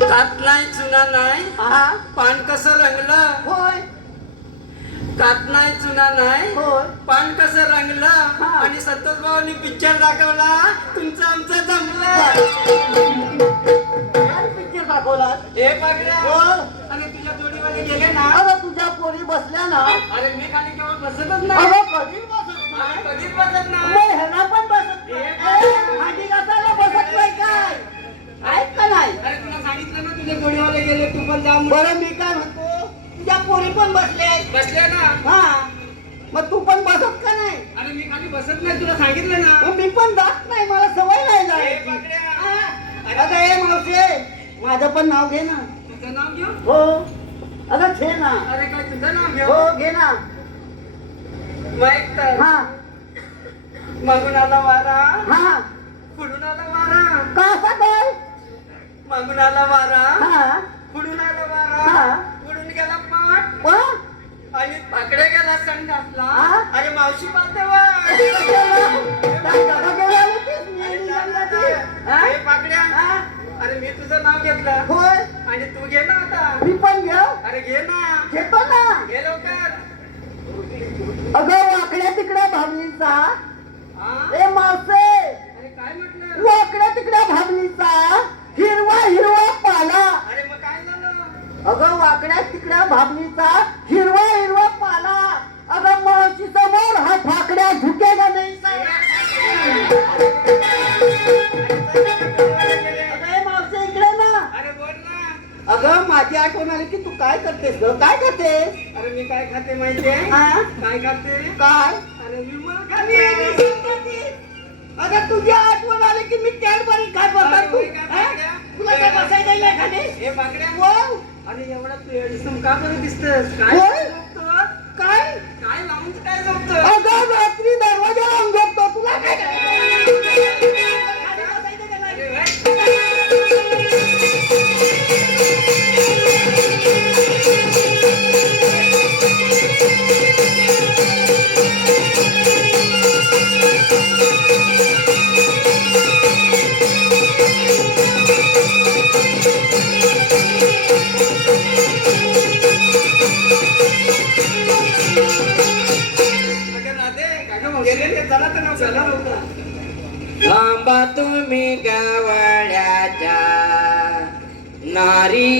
कात नाही चुना नाही हा पान कसं रंगलं होय कात नाही चुना नाही होय पान कसं रंगलं आणि संतोष भाऊनी पिक्चर दाखवला तुमचं आमचं जमलं पिक्चर दाखवला हे पगड्या हो. आणि तुझ्या जोडीवाले गेले ना अगं तुझ्या पोरी बसल्या ना अरे मी खाली केव्हा बसतच नाही अगं कधी बसत नाही कधीच बसत नाही मग ह्याला पण बसत नाही. अरे, भांडी घासायला बसत नाही काय ऐक का नाही अरे तुला सांगितलं ना तुझे जोडीवाले गेले तू पण जा बरं मी काय म्हणतो तुझ्या पोरी पण बसले आहेत बसले ना हा मग तू पण बसत का नाही अरे मी खाली बसत नाही तुला सांगितलं ना मग मी पण जात नाही मला सवय नाही ए, जायची. बाकड्या. हा. अगं ए मावशे माझं पण नाव घे ना तुझं नाव घेऊ हो अगं घे ना अरे काय तुझं नाव हो घेऊ घे ना माहित तर हा मागून आला वारा हा पुढून आला वारा कसा काय मागून आला वारा हा पुढून आला हा. वारा पुढून गेला पाठ वा आणि पाकडे गेला संडासला हा? अरे मावशी पाहते अरे पाकड्या अरे मी तुझं नाव घेतलं होय आणि तू घे ना आता मी पण घेऊ अरे घे ना घेतो ना घे लवकर अगं वाकड्या तिकड्या भावनीचा हा? ए मावसे अरे काय म्हटलं वाकड्या तिकड्या भावनीचा हिरवा हिरवा पाला अरे मग काय झालं अगं वाकड्या तिकड्या भावनीचा हिरवा हिरवा पाला अगं मावशी समोर हा ठाकड्या झुकेगा नाही अगं ए मावसे इकडे ना अरे बोल ना अगं माझी आठवण आली की तू काय करतेस ग काय करतेस अरे मी काय खाते माहितीये हा? काय खाते काय अरे विमल आणि खाते अगं तुझी आठवण आली की मी कॅडबरी काय बोलतात तू अरे काय हा? बाकड्या? तुला काय बसायचं नाही खाली हे पाकड्या वाव, अरे एवढा दिसून का बरं दिसतस काय होय? झोपतोस? काय काय लावून काय झोपतोस? अगं रात्री दरवाजा लावून झोपतो तुला काय खाली बसायचं का नाही? अरे व्हय. अगं राधे, गेले ते चला तर नव्हतं. चला नव्हतं. थांबा तुम्ही गावड्याच्या नारी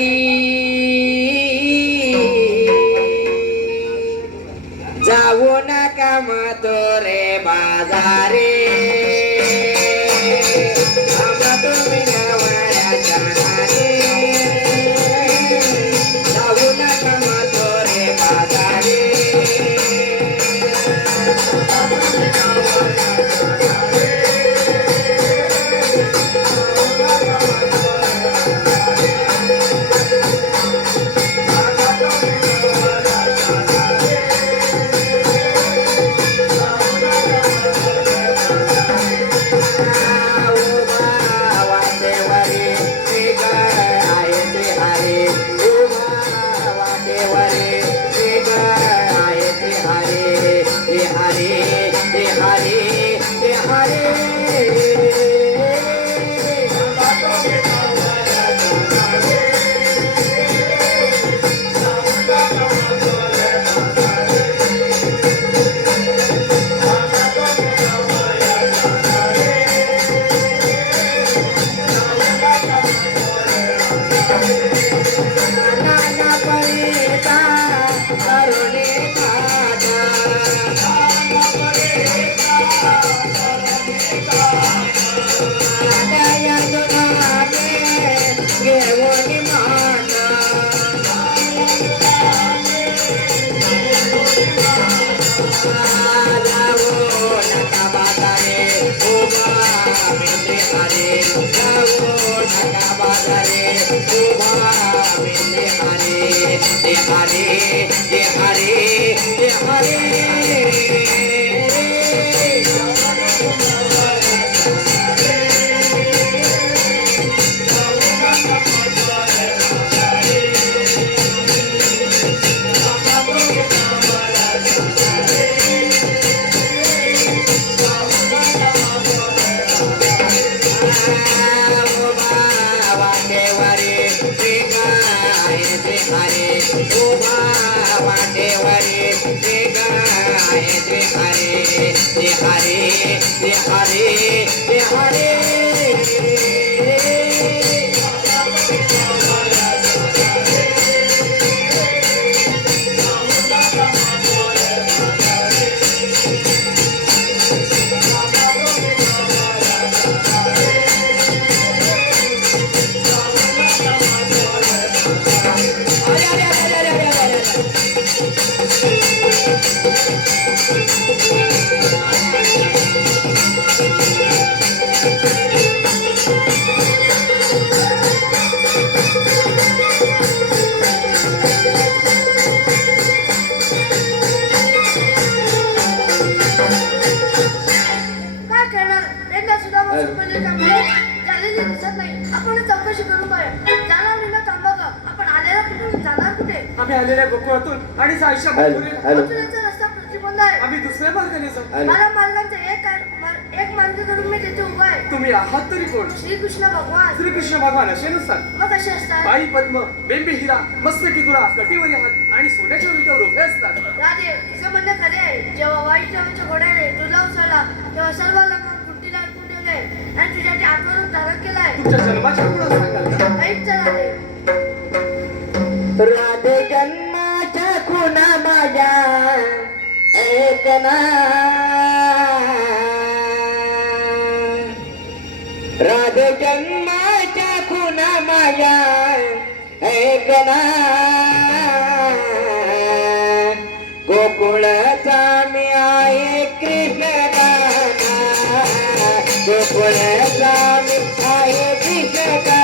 जाऊ नका मथुरे बाजारे थांबा तुम्ही गावड्याच्या नारी जाऊ नका मथुरे बाजारे खेळणार त्यांना सुद्धा झालेली दिसत नाही. आपण चौकशी करून पाहूया. जाणार विना थांबा का? आपण आलेला कुठून जाणार कुठे? आम्ही आलेल्या गोकुळातून आणि जायच्या मथुरेला. मथुरेचा रस्ता प्रतिबंध आहे. आम्ही दुसऱ्या मार्गाने जाऊ. मला मार्गांचे एक मार्ग करून मी तिथे उभा आहे. तुम्ही आहात तरी कोण? श्रीकृष्ण भगवान. श्रीकृष्ण भगवान असे नसतात. मग कसे असतात? पायी पद्म, बेंबी हिरा, मस्तकी तुरा, कटीवरी हात आणि सोन्याच्या विटेवर उभे असतात. राधे, तुझं म्हणणं खरे आहे. जेव्हा वाईट जेवाच्या घोड्याने तुला उचलला तेव्हा सर्व लोकांना कुट्टीला अडकून ठेवले आणि तुझ्या त्या आत्म्यावर धारण केलाय. तुमच्या जन्माच्या पुढे सांगाल का? ऐक तर राधे. राधे जन्माच्या खुणा माझ्या ऐकना, राधे जन्माच्या खुणा माझ्या ऐकना, गोकुळचा मी आहे कृष्ण गाना, गोकुळचा मी आहे कृष्ण गाना.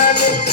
आहे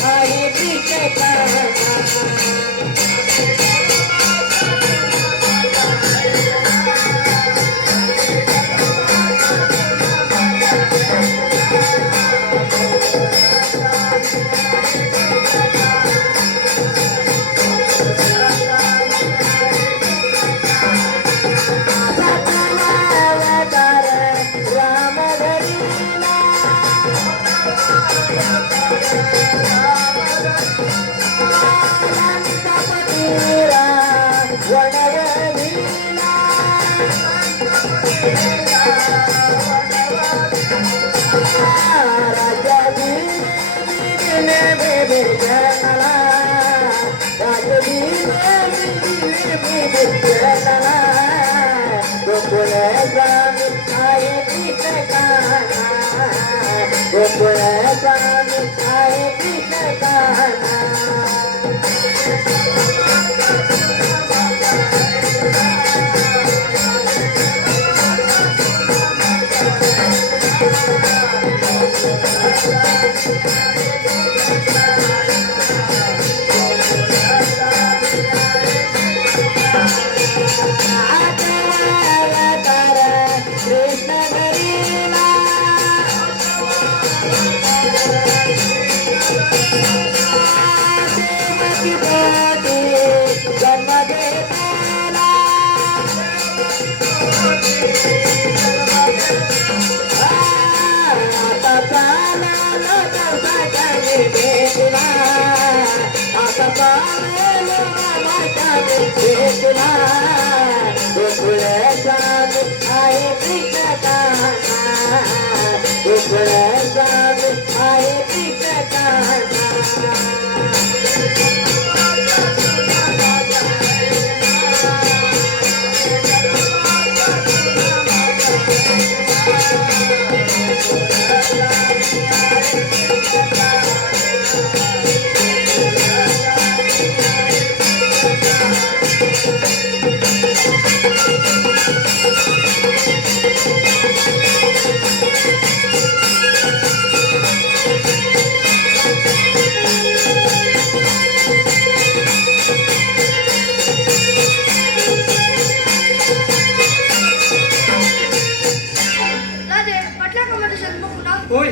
राजे म्हटलं का माझं जन्म पुन्हा होय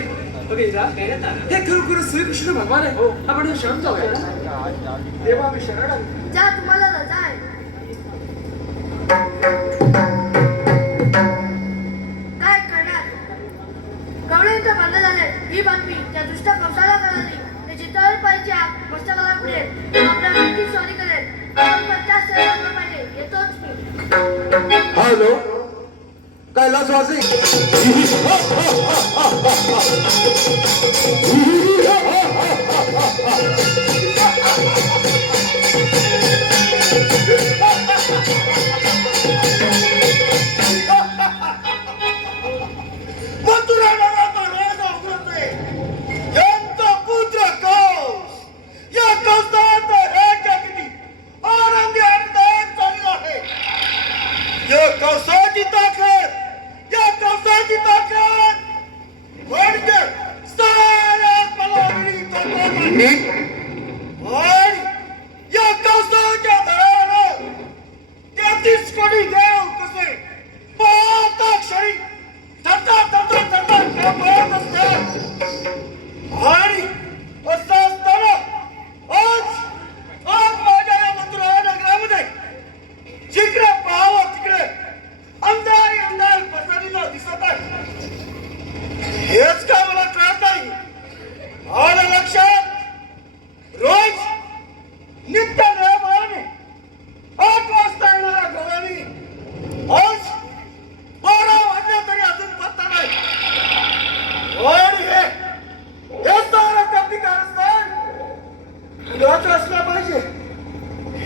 अगे जा हे खरोखर श्रीकृष्ण भगवान आहे आपण हे शरण जाऊया देवा मी शरण आहे. जा तुम्हाला रजा आहे काय करणार गवळींचं बंद झालंय ही बातमी त्या दुष्ट कंसाला कळाली ते जितावर पाहिजे मस्तकाला पुढे आपल्या व्यक्ती सॉरी करेल आपण 50 सेवा पाहिजे येतोच मी हॅलो कैलासवासी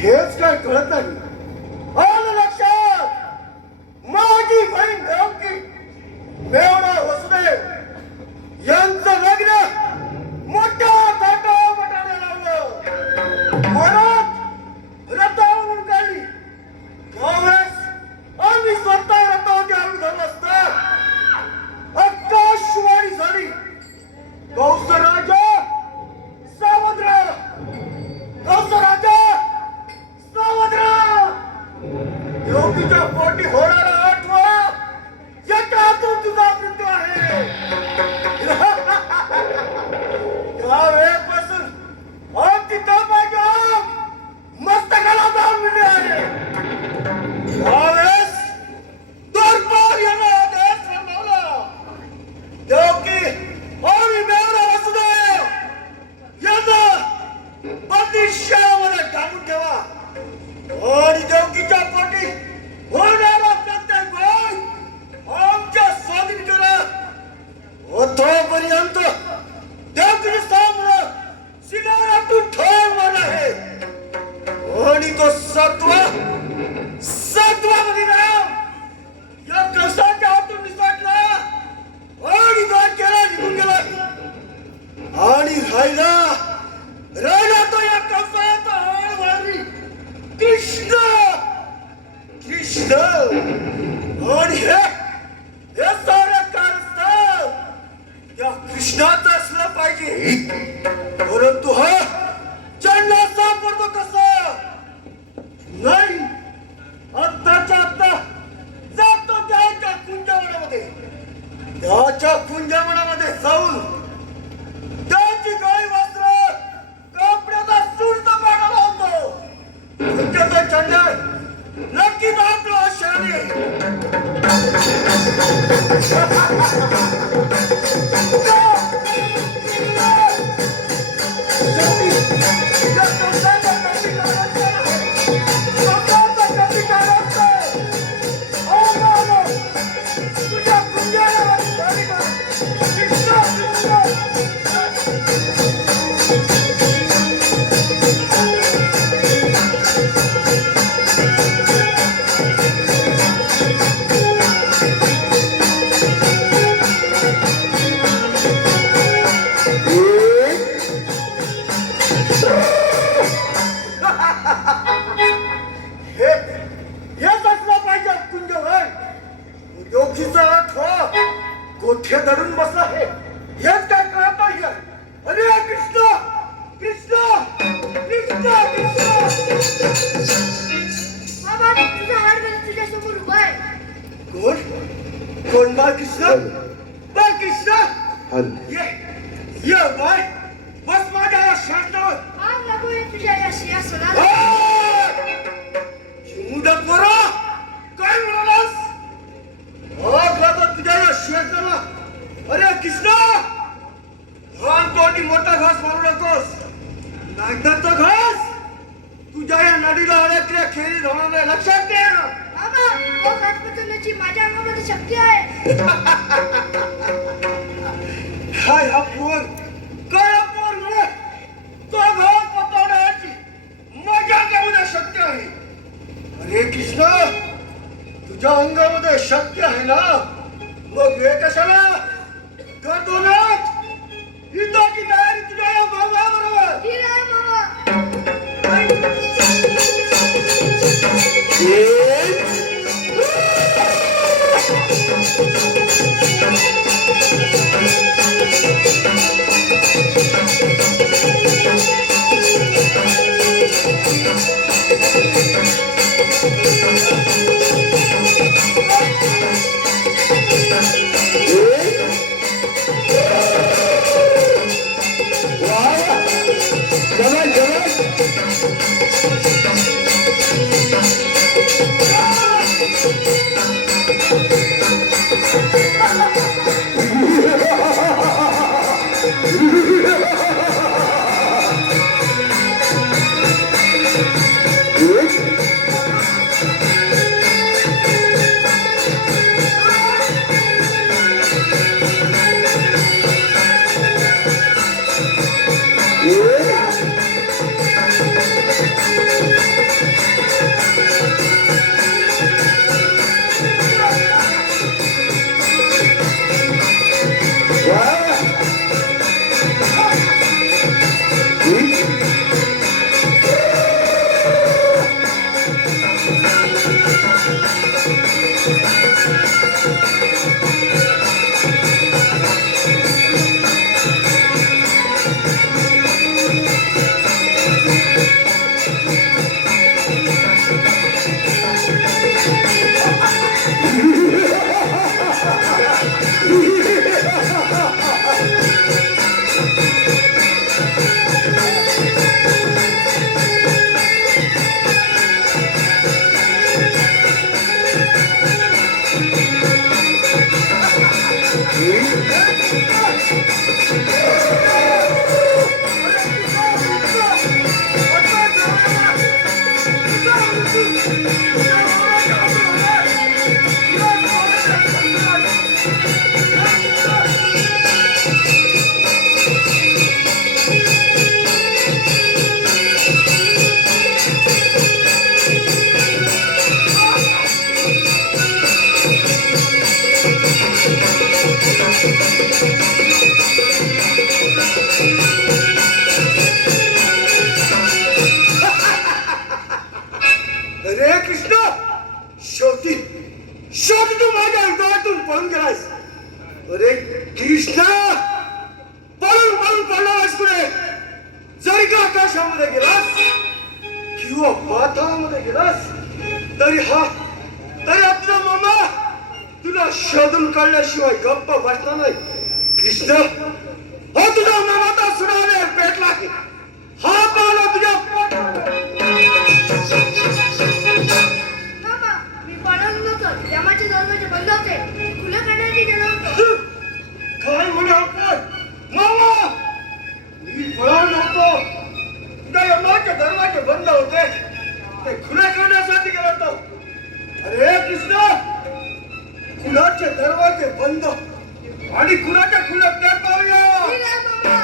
हेच काय कळत नाही आलं लक्षात माझी बहीण देवकी मेवणा वसुदेव यांचं लग्न मोठ्या थाटामाटाने लावलं वरात रथावरून काढली त्यावेळेस आम्ही स्वतः रथावरती आम्ही धरलं असता आकाशवाणी झाली कौसराजा सावत्र बंदिशामध्ये टाकून ठेवा आणि देवकीच्या पोटी होणारा प्रत्येक गोष्ट आमच्या स्वाधीन करा व तोपर्यंत देवकीचे सामने सिनारातून ठेवणार आहे आणि तो सत्वा बघितला या कसाच्या हातून निसटला आणि केला निघून गेला आणि राहिला तो या कसाचा हाड कृष्ण आणि हे सारे कारस्थान या कृष्णाचं असलं पाहिजे परंतु हा चंडा सापडतो कसा नाही आत्ताच्या आत्ता जातो त्याच्या कुंजवनामध्ये जाऊन त्याची गाय वस्त्र कपड्याचा सुरता पाडायला होतो तुमच्याचा चंडा नक्कीच आपला शाने गोठ्या धरून बसला आहे हेच काय कळत नाही अरे कृष्ण कृष्ण कृष्ण कृष्ण बाबा तुझा हाड घालून तुझ्या समोर उभा आहे कोण बा कृष्ण ये बाय बस माझ्या या शांतावर आग लागू आहे तुझ्या या सिंहासनाला चिमुदा पोरा काय म्हणालास आग लागत तुझ्या या शांताला अरे कृष्ण लहान तोंडी मोठा घास मारू नकोस नाहीतर तो घास तुझ्या या नदीला अडकल्या खेळी होणार नाही लक्षात घे बाबा तो घास पचवण्याची माझ्या अंगामध्ये शक्ती आहे हाय हा पोर काय पोर म्हणे तो घास पचवण्याची मजा घेऊन शक्य आहे अरे कृष्ण तुझ्या अंगामध्ये शक्ती आहे ना मग हे कशाला करतो ना युद्धाची तयारी तुझ्या या भावाबरोबर ठीक आहे बाबा ए आकाशामध्ये गेलास किंवा पाताळामध्ये गेलास तरी आपला मामा तुला शोधून काढल्याशिवाय गप्प बसणार नाही. कृष्ण हो तुझ्या मामाचा सुनाने पेटला की हा पाहला तुझ्या मामा मी पळालो नव्हतो. यमाचे दरवाजे बंद होते. खुले करण्याची गरज नव्हतं. काय म्हणाल मामा मी पळालो नव्हतो. तुझ्या यमाचे दरवाजे बंद होते ते खुले करण्यासाठी गेलो होतो. अरे कृष्ण कुणाचे दरवाजे बंद आणि कुणाच्या खुले ते पाहूया. ठीक आहे, मामा.